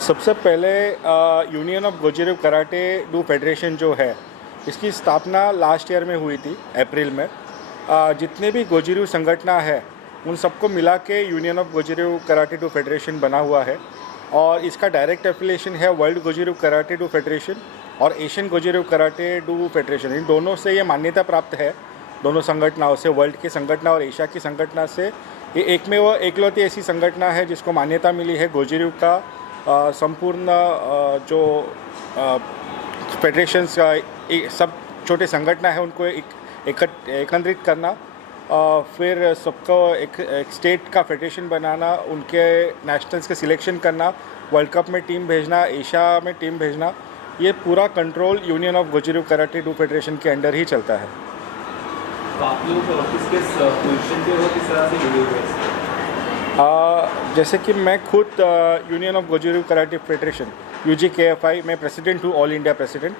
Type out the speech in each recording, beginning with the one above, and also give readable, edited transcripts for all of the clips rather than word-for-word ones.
सबसे पहले union of Gojuryu karate do federation जो है, इसकी स्थापना लास्ट ईयर में हुई थी अप्रैल में। जितने भी गोजिरु संगठन है उन सबको मिला के union of Gojuryu karate do federation बना हुआ है और इसका डायरेक्ट एफिलिएशन है world Gojuryu karate do federation और Asian Gojuryu karate do federation. इन दोनों से ये मान्यता प्राप्त है, दोनों संगठनों से, वर्ल्ड की संगठन और एशिया की संगठन से। ये एक में वो एकलौती ऐसी संगठन है जिसको मान्यता मिली है गोजिरु का संपूर्ण जो फेडरेशंस सब छोटे संगठन है उनको एकत्रित करना, फिर सबको एक स्टेट का फेडरेशन बनाना, उनके नेशनल्स के सिलेक्शन करना, वर्ल्ड कप में टीम भेजना, एशिया में टीम भेजना, ये पूरा control union of Gojuryu karate do federation के अंडर ही चलता है। तो आप लोग किस पोजीशन पे हो, किस तरह से जुड़े हुए हैं? जैसे कि मैं खुद union of Gojuryu karate federation UGKFI में प्रेसिडेंट हूँ, ऑल इंडिया प्रेसिडेंट।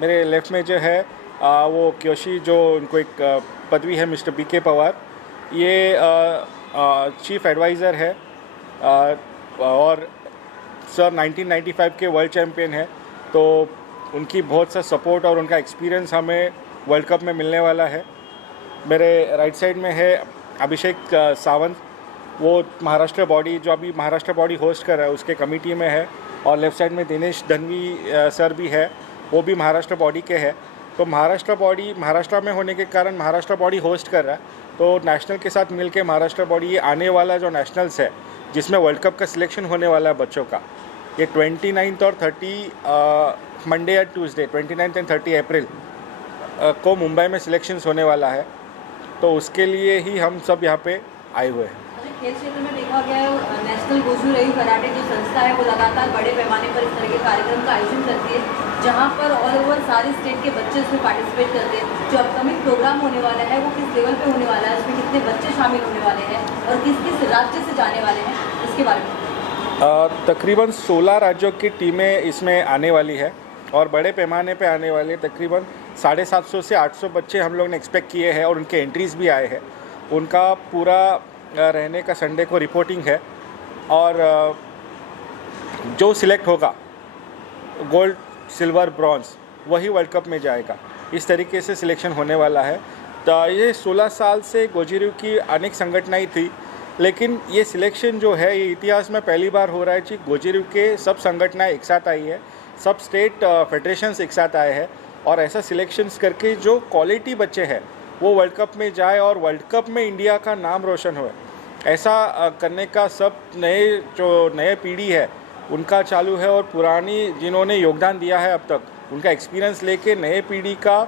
मेरे लेफ्ट में जो है वो क्योशी, जो उनको एक पदवी है, मिस्टर BK पवार, ये चीफ एडवाइज़र है और सर 1995 के वर्ल्ड चैम्पियन है, तो उनकी बहुत सा सपोर्ट और उनका एक्सपीरियंस हमें वर्ल्ड कप में मिलने वाला है। मेरे राइट साइड में है अभिषेक सावंत, वो महाराष्ट्र बॉडी, जो अभी महाराष्ट्र बॉडी होस्ट कर रहा है उसके कमेटी में है, और लेफ़्ट साइड में दिनेश धनवी सर भी है, वो भी महाराष्ट्र बॉडी के है। तो महाराष्ट्र बॉडी महाराष्ट्र में होने के कारण महाराष्ट्र बॉडी होस्ट कर रहा है, तो नेशनल के साथ मिलके महाराष्ट्र बॉडी ये आने वाला जो नेशनल्स है जिसमें वर्ल्ड कप का सिलेक्शन होने वाला है बच्चों का, ये 29 और 30 मंडे या ट्यूसडे 29 एंड 30 अप्रैल को मुंबई में सिलेक्शंस होने वाला है, तो उसके लिए ही हम सब यहाँ पे आए हुए हैं। खेल क्षेत्र में देखा गया है, नेशनल गोजिरु कराटे जो संस्था है वो लगातार बड़े पैमाने पर इस तरह के कार्यक्रम का आयोजन करती है, जहां पर ऑल ओवर सारे स्टेट के बच्चे इसमें पार्टिसिपेट करते हैं। जो अपकमिंग प्रोग्राम होने वाला है वो किस लेवल पे होने वाला है, उसमें कितने बच्चे शामिल होने वाले हैं और किस किस राज्य से जाने वाले हैं, इसके बारे में? तकरीबन 16 राज्यों की टीमें इसमें आने वाली है और बड़े पैमाने पे आने वाली है। तकरीबन 750 से 800 बच्चे हम लोग ने एक्सपेक्ट किए हैं और उनके एंट्रीज़ भी आए हैं। उनका पूरा रहने का संडे को रिपोर्टिंग है और जो सिलेक्ट होगा गोल्ड, सिल्वर, ब्रॉन्ज, वही वर्ल्ड कप में जाएगा। इस तरीके से सिलेक्शन होने वाला है। तो ये 16 साल से गोजिरु की अनेक संगठनाएं थी, लेकिन ये सिलेक्शन जो है ये इतिहास में पहली बार हो रहा है कि गोजिरु के सब संगठनाएं एक साथ आई है, सब स्टेट फेडरेशंस एक साथ आए हैं और ऐसा सिलेक्शंस करके जो क्वालिटी बच्चे हैं वो वर्ल्ड कप में जाए और वर्ल्ड कप में इंडिया का नाम रोशन हो। ऐसा करने का सब नए पीढ़ी है उनका चालू है, और पुरानी जिन्होंने योगदान दिया है अब तक उनका एक्सपीरियंस लेके नए पीढ़ी का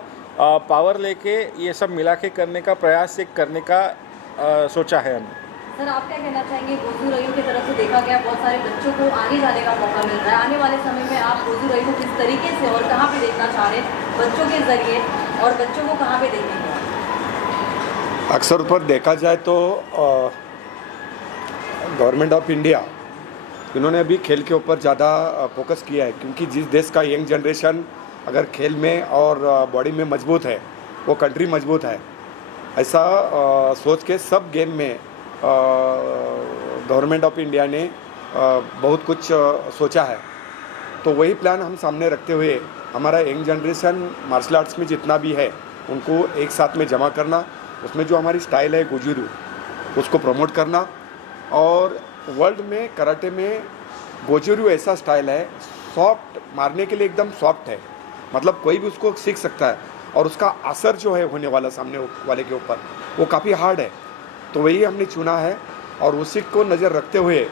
पावर लेके ये सब मिला के करने का प्रयास करने का सोचा है हमने। सर, आप क्या कहना चाहेंगे? गोजिरु की तरफ से देखा गया बहुत सारे बच्चों को आगे जाने का मौका मिल रहा है। आने वाले समय में आप गोजिरु को किस तरीके से और कहाँ पे देखना चाह रहे हैं बच्चों के जरिए, और बच्चों को कहाँ पे देखेंगे? अक्सर पर देखा जाए तो गवर्नमेंट ऑफ इंडिया इन्होंने अभी खेल के ऊपर ज़्यादा फोकस किया है, क्योंकि जिस देश का यंग जनरेशन अगर खेल में और बॉडी में मजबूत है वो कंट्री मजबूत है। ऐसा सोच के सब गेम में गवर्नमेंट ऑफ इंडिया ने बहुत कुछ सोचा है। तो वही प्लान हम सामने रखते हुए हमारा यंग जनरेशन मार्शल आर्ट्स में जितना भी है उनको एक साथ में जमा करना, उसमें जो हमारी स्टाइल है गोजिरु उसको प्रमोट करना, और वर्ल्ड में कराटे में गोजिरु ऐसा स्टाइल है, सॉफ्ट, मारने के लिए एकदम सॉफ्ट है, मतलब कोई भी उसको सीख सकता है, और उसका असर जो है होने वाला सामने वाले के ऊपर वो काफ़ी हार्ड है। तो वही हमने चुना है और उसी को नज़र रखते हुए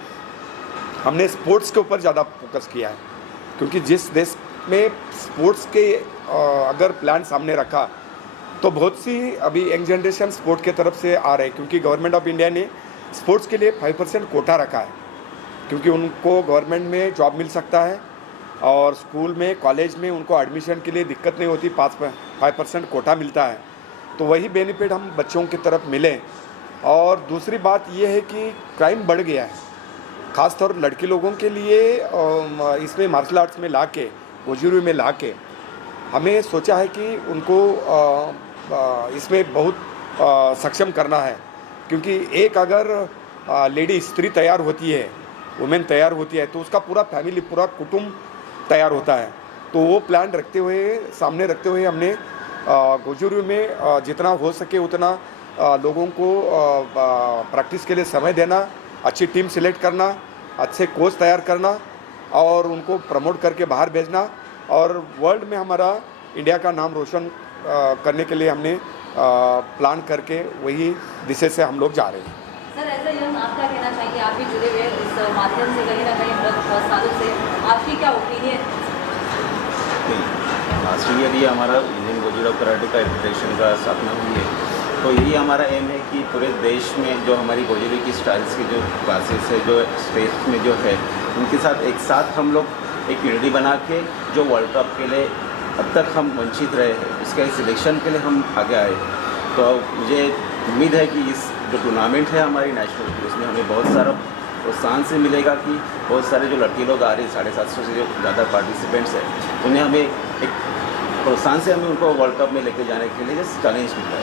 हमने स्पोर्ट्स के ऊपर ज़्यादा फोकस किया है, क्योंकि जिस देश में स्पोर्ट्स के अगर प्लान सामने रखा तो बहुत सी अभी यंग जनरेशन स्पोर्ट के तरफ से आ रहे हैं, क्योंकि गवर्नमेंट ऑफ इंडिया ने स्पोर्ट्स के लिए 5% कोटा रखा है, क्योंकि उनको गवर्नमेंट में जॉब मिल सकता है और स्कूल में, कॉलेज में उनको एडमिशन के लिए दिक्कत नहीं होती, 5% कोटा मिलता है। तो वही बेनिफिट हम बच्चों की तरफ मिले। और दूसरी बात ये है कि क्राइम बढ़ गया है, ख़ासतौर लड़की लोगों के लिए इसमें मार्शल आर्ट्स में ला के, गोजिरु में ला के हमें सोचा है कि उनको इसमें बहुत सक्षम करना है, क्योंकि एक अगर लेडी स्त्री तैयार होती है वुमेन तैयार होती है तो उसका पूरा फैमिली, पूरा कुटुंब तैयार होता है। तो वो प्लान रखते हुए, सामने रखते हुए हमने गोजुरु में जितना हो सके उतना लोगों को प्रैक्टिस के लिए समय देना, अच्छी टीम सिलेक्ट करना, अच्छे कोच तैयार करना और उनको प्रमोट करके बाहर भेजना और वर्ल्ड में हमारा इंडिया का नाम रोशन करने के लिए हमने प्लान करके वही दिशा से हम लोग जा रहे हैं। सर एज अ यंग आप क्या कहना चाहिए, आप भी जुड़े हुए इस माध्यम से कहीं ना कहीं बहुत सालों से, आपकी क्या ओपिनियन? लास्ट ईयर ही हमारा इंडियन गोजुरु कराटे का एजुकेशन का स्थापना हुई है, तो यही हमारा एम है कि पूरे देश में जो हमारी गोजुरु की स्टाइल्स की जो क्लासेस है, जो स्टेट में जो है, उनके साथ एक साथ हम लोग एक यूनिटी बना के जो वर्ल्ड कप के लिए अब तक हम वंचित रहे हैं, उसके सिलेक्शन के लिए हम आगे आए। तो मुझे उम्मीद है कि इस जो टूर्नामेंट है हमारी नेशनल, उसमें हमें बहुत सारा प्रोत्साहन से मिलेगा कि बहुत सारे जो लड़के लोग आ रहे हैं, 750 से जो ज़्यादा पार्टिसिपेंट्स हैं, उन्हें हमें एक प्रोत्साहन से हमें उनको वर्ल्ड कप में लेके जाने के लिए चैलेंज मिलता है।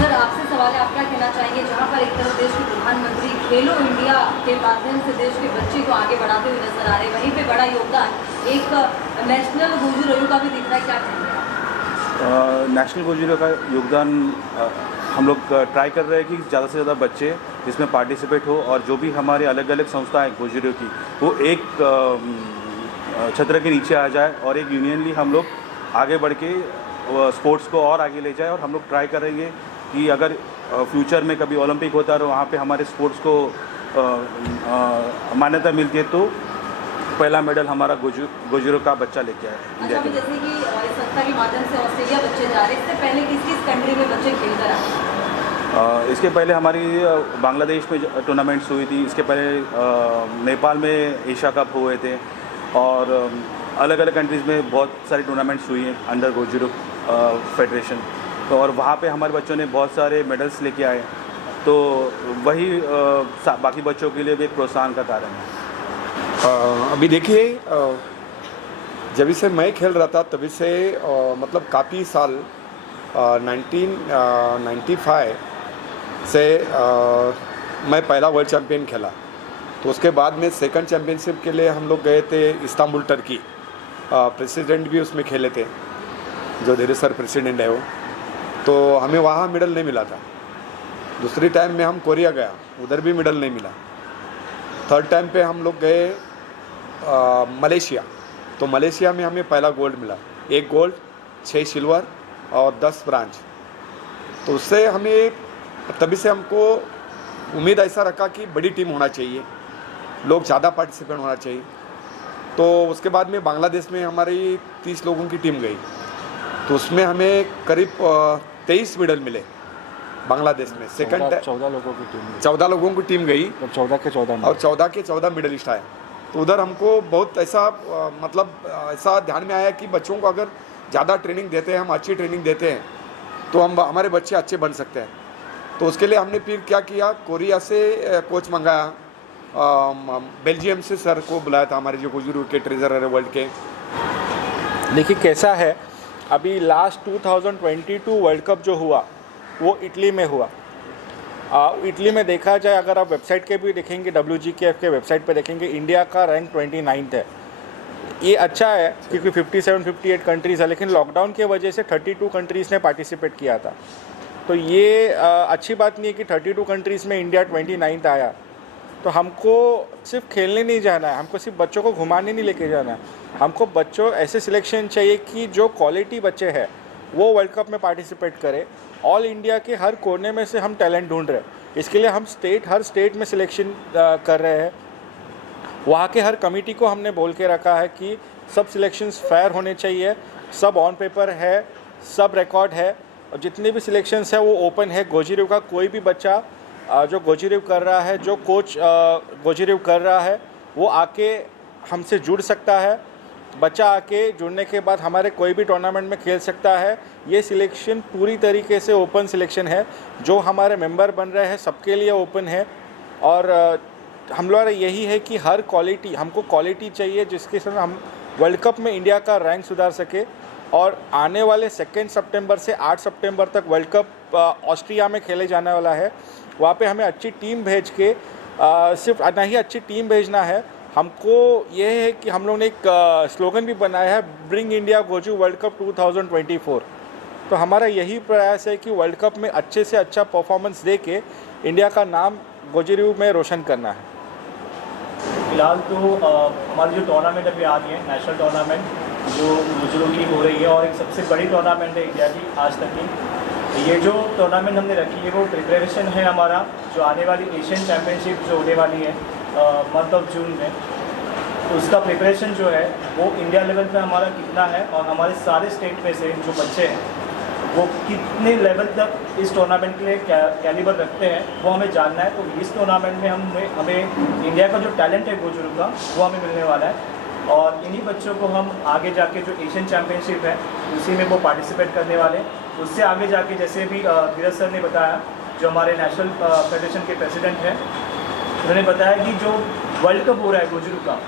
सर आपसे सवाल है, आप क्या कहना चाहेंगे, जहाँ पर एक तरफ देश के प्रधानमंत्री खेलो इंडिया के माध्यम से देश के बच्चे को आगे बढ़ाते हुए नजर आ रहे हैं, वहीं पे बड़ा योगदान एक नेशनल गोजुरु का भी दिख रहा है, क्या कहेंगे आप? नेशनल गोजुरु का योगदान हम लोग ट्राई कर रहे हैं कि ज़्यादा से ज़्यादा बच्चे इसमें पार्टिसिपेट हो और जो भी हमारे अलग अलग संस्थाएं गोजुरु की, वो एक छत्र के नीचे आ जाए और एक यूनियनली हम लोग आगे बढ़ के स्पोर्ट्स को और आगे ले जाए। और हम लोग ट्राई करेंगे कि अगर फ्यूचर में कभी ओलंपिक होता है और वहाँ पे हमारे स्पोर्ट्स को मान्यता मिलती है तो पहला मेडल हमारा गोजुरु का बच्चा लेके आए इंडिया के। जैसे कि इस संस्था के माध्यम से ऑस्ट्रेलिया बच्चे जा रहे हैं, इससे पहले किस किस कंट्री में बच्चे खेल कर आए? इसके पहले हमारी बांग्लादेश में टूर्नामेंट्स हुई थी, इसके पहले नेपाल में एशिया कप हुए थे और अलग अलग कंट्रीज़ में बहुत सारी टूर्नामेंट्स हुई हैं अंडर गोजुरु फेडरेशन। तो और वहाँ पे हमारे बच्चों ने बहुत सारे मेडल्स लेके आए, तो वही बाकी बच्चों के लिए भी एक प्रोत्साहन का कारण है। अभी देखिए, जब से मैं खेल रहा था तभी से मतलब काफ़ी साल 1995 से मैं पहला वर्ल्ड चैम्पियन खेला। तो उसके बाद में सेकंड चैम्पियनशिप के लिए हम लोग गए थे इस्तांबुल, टर्की। प्रेसिडेंट भी उसमें खेले थे, जो धीरे सर प्रेसिडेंट है वो। तो हमें वहाँ मेडल नहीं मिला था। दूसरी टाइम में हम कोरिया गया, उधर भी मेडल नहीं मिला। थर्ड टाइम पे हम लोग गए मलेशिया, तो मलेशिया में हमें पहला गोल्ड मिला, 1 गोल्ड 6 सिल्वर और 10 ब्रांज। तो उससे हमें तभी से हमको उम्मीद ऐसा रखा कि बड़ी टीम होना चाहिए, लोग ज़्यादा पार्टिसिपेंट होना चाहिए। तो उसके बाद में बांग्लादेश में हमारी 30 लोगों की टीम गई, तो उसमें हमें करीब 23 मेडल मिले बांग्लादेश में। सेकंड 14 लोगों की टीम 14 लोगों की टीम गई और 14 के 14 और 14 के 14 मेडलिस्ट आए। तो उधर हमको बहुत ऐसा मतलब ऐसा ध्यान में आया कि बच्चों को अगर ज़्यादा ट्रेनिंग देते हैं, हम अच्छी ट्रेनिंग देते हैं, तो हमारे बच्चे अच्छे बन सकते हैं। तो उसके लिए हमने फिर क्या किया, कोरिया से कोच मंगाया, बेल्जियम से सर को बुलाया था, हमारे जो गोजुरु के ट्रेजरर है वर्ल्ड के। देखिए कैसा है, अभी लास्ट 2022 वर्ल्ड कप जो हुआ वो इटली में हुआ। इटली में देखा जाए, अगर आप वेबसाइट के भी देखेंगे, WGKF के वेबसाइट पे देखेंगे, इंडिया का रैंक 29 है। ये अच्छा है क्योंकि 57-58 कंट्रीज़ है, लेकिन लॉकडाउन की वजह से 32 कंट्रीज़ ने पार्टिसिपेट किया था। तो ये अच्छी बात नहीं है कि 32 कंट्रीज़ में इंडिया 29 आया। तो हमको सिर्फ खेलने नहीं जाना है, हमको सिर्फ बच्चों को घुमाने नहीं लेके जाना है, हमको बच्चों ऐसे सिलेक्शन चाहिए कि जो क्वालिटी बच्चे हैं वो वर्ल्ड कप में पार्टिसिपेट करें। ऑल इंडिया के हर कोने में से हम टैलेंट ढूंढ रहे हैं, इसके लिए हम हर स्टेट में सिलेक्शन कर रहे हैं। वहाँ के हर कमेटी को हमने बोल के रखा है कि सब सिलेक्शंस फेयर होने चाहिए, सब ऑन पेपर है, सब रिकॉर्ड है, और जितने भी सिलेक्शंस है वो ओपन है। गोजुरु का कोई भी बच्चा जो गोजुरु कर रहा है, जो कोच गोजुरु कर रहा है, वो आके हमसे जुड़ सकता है। बच्चा आके जुड़ने के बाद हमारे कोई भी टूर्नामेंट में खेल सकता है। ये सिलेक्शन पूरी तरीके से ओपन सिलेक्शन है, जो हमारे मेंबर बन रहे हैं सबके लिए ओपन है। और हम लोग यही है कि हर क्वालिटी, हमको क्वालिटी चाहिए जिसके साथ हम वर्ल्ड कप में इंडिया का रैंक सुधार सके। और आने वाले 2 सितंबर से 8 सितंबर तक वर्ल्ड कप ऑस्ट्रिया में खेले जाने वाला है। वहाँ पे हमें अच्छी टीम भेज के सिर्फ ना ही अच्छी टीम भेजना है, हमको ये है कि हम लोग ने एक स्लोगन भी बनाया है, ब्रिंग इंडिया गोजू वर्ल्ड कप 2024। तो हमारा यही प्रयास है कि वर्ल्ड कप में अच्छे से अच्छा परफॉर्मेंस दे के इंडिया का नाम गोजरू में रोशन करना है। फिलहाल तो हमारी जो टूर्नामेंट अभी आ रही है, नेशनल टूर्नामेंट जो गोजरू की हो रही है और एक सबसे बड़ी टूर्नामेंट है इंडिया की आज तक की। ये जो टूर्नामेंट हमने रखी है वो प्रिपरेशन है हमारा जो आने वाली एशियन चैम्पियनशिप जो होने वाली है मंथ ऑफ जून में, उसका प्रिपरेशन जो है वो इंडिया लेवल पे हमारा कितना है और हमारे सारे स्टेट में से जो बच्चे हैं वो कितने लेवल तक इस टूर्नामेंट के लिए कैलिबर रखते हैं वो हमें जानना है। तो इस टूर्नामेंट में हमें इंडिया का जो टैलेंट है गोजरू का वो हमें मिलने वाला है और इन्हीं बच्चों को हम आगे जाके जो एशियन चैम्पियनशिप है उसी में वो पार्टिसिपेट करने वाले हैं। उससे आगे जाके जैसे भी धीरज सर ने बताया जो हमारे नेशनल फेडरेशन के प्रेसिडेंट हैं, उन्होंने बताया कि जो वर्ल्ड कप हो रहा है गोजरू का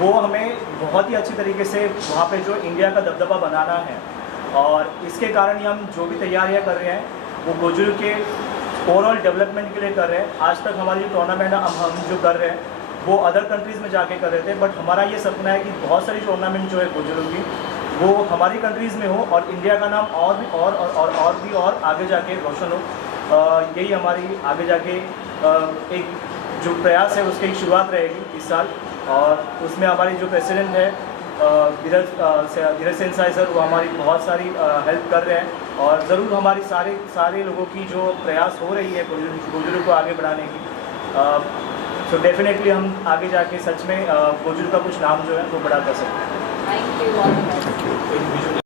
वो हमें बहुत ही अच्छी तरीके से वहाँ पे जो इंडिया का दबदबा बनाना है और इसके कारण ही हम जो भी तैयारियां कर रहे हैं वो गोजरू के ओवरऑल डेवलपमेंट के लिए कर रहे हैं। आज तक हमारी जो टूर्नामेंट हम जो कर रहे हैं वो अदर कंट्रीज़ में जाके कर रहे थे, बट हमारा ये सपना है कि बहुत सारी टूर्नामेंट जो है गोजरू की वो हमारी कंट्रीज़ में हो और इंडिया का नाम और भी आगे जाके रोशन हो। यही हमारी आगे जाके एक जो प्रयास है उसकी एक शुरुआत रहेगी इस साल और उसमें हमारी जो प्रेसिडेंट है धीरज सेनसाई सर वो हमारी बहुत सारी हेल्प कर रहे हैं और ज़रूर हमारी सारे लोगों की जो प्रयास हो रही है गोजरू को आगे बढ़ाने की, तो डेफिनेटली हम आगे जाके सच में गोजरू का कुछ नाम जो है वो बड़ा कर सकते हैं। Thank you.